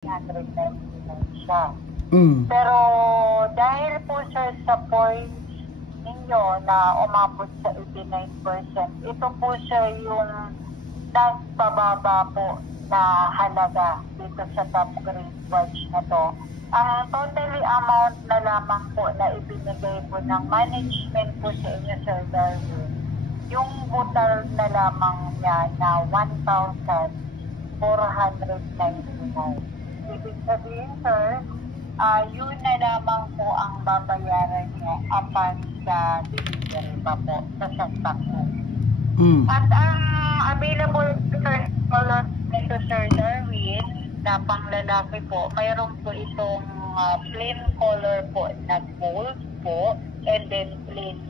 199 siya. Mm. Pero dahil po sir sa points ninyo na umabot sa 89%, ito po siya yung nagpababa po na halaga dito sa top grade watch na to. Ang totally amount na lamang po na ibinigay po ng management po sa inyo, Sir Darwin, yung total na lamang niya na 1,499. Ibig sabihin, sir, yun na lamang po ang babayaran niyo upon sa delivery pa po sa stock po. Mm. At ang available sir, color nito, Sir Darwin, na panglalaki po, mayroon po itong plain color po na gold po, and then plain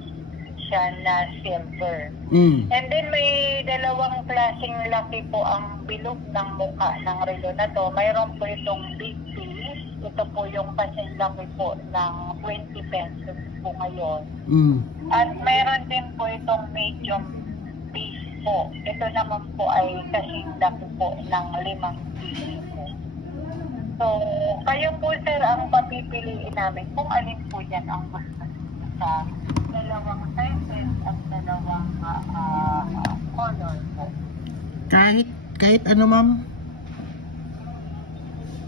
siya na silver. Mm. And then may dalawang klaseng laki po ang bilog ng mukha ng relo na to. Mayroon po itong big piece. Ito po yung kasing laki po ng 20 pesos po ngayon. Mm. At mayroon din po itong medium piece po. Ito naman po ay kasing laki po ng 5 piece po. So, kayo po sir ang papipiliin namin kung alin po yan ang mas sa dalawang sizes at dalawang color po. Kahit ano, ma'am?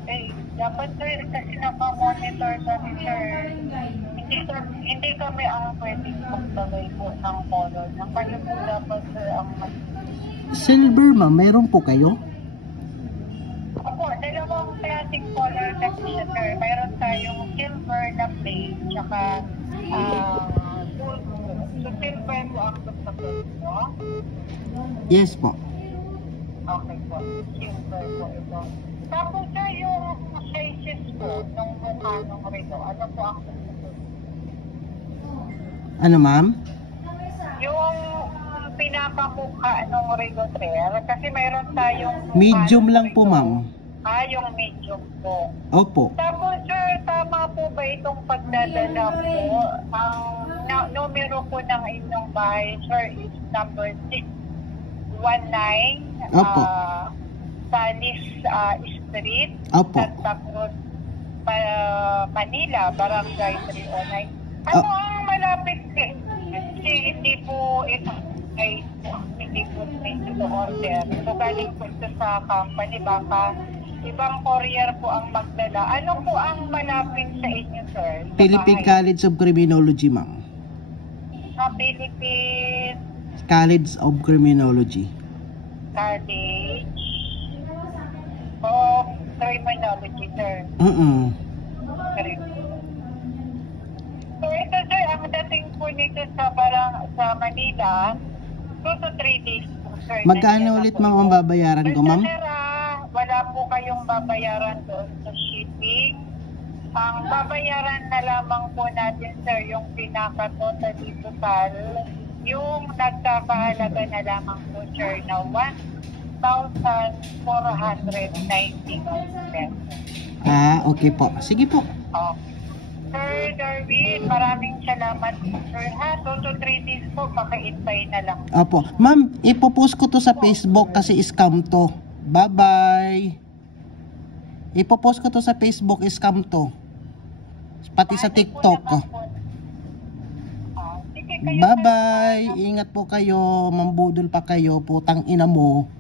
Eh, dapat sir, kasi naka-monitor kami sir. Hindi kami ang pwedeng magtagay po ng color. Kayo po dapat sir ang mas... Silver, ma'am. Meron po kayo? Opo, dalawang klaseng color kasi siya sir. Mayroon tayong silver na plain, tsaka gold. So silver po ang gusto ko, no? Yes po. Okay po, silver po ito. Tapos sir, yung sizes po ng mukha ng relo, ano po ang gusto ko? Ano, ma'am? Yung pinapamukha ng relo sir, kasi mayroon tayong... Medium lang po, ma'am. Yung medium po. Opo. Tapos sir, tama po ba itong pagdadala po? Ang numero po ng inyong bahay sir is number 619 Opo. Salis Street, Opo. Santa Cruz, Manila, Barangay 309. Ano ang malapit eh? Kasi hindi po ito ay hindi po ito order. So galing po ito sa company, baka ibang courier po ang magdala. Ano po ang malapit sa inyo, sir? Sa Philippine bahay? College of Criminology, ma'am. Philippine College of Criminology. College of Criminology, sir. Mm-mm. So ito, sir, ang dating po nito sa Manila, 2 to 3 days po, sir. Magkano ulit, ma'am, ang babayaran ko, ma'am? Sir, wala po kayong babayaran doon sa shipping. Ang babayaran na lamang po natin, sir, yung pinaka-totally total, yung nagkakahalaga na lamang po, sir, na 1,490 pesos. Okay po. Sige po. Sir Darwin, maraming salamat, sir. 2 to 3 days po, makaintay na lang. Opo. Ma'am, ipopost ko to sa Facebook kasi scam to. Bye-bye. Ipopost ko to sa Facebook, scam to. Pati sa TikTok. Bye-bye. Ingat po kayo. Mambudol pa kayo. Putang ina mo.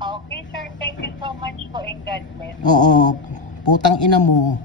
Okay, sir. Thank you so much po and God bless. Oo. Putang ina mo.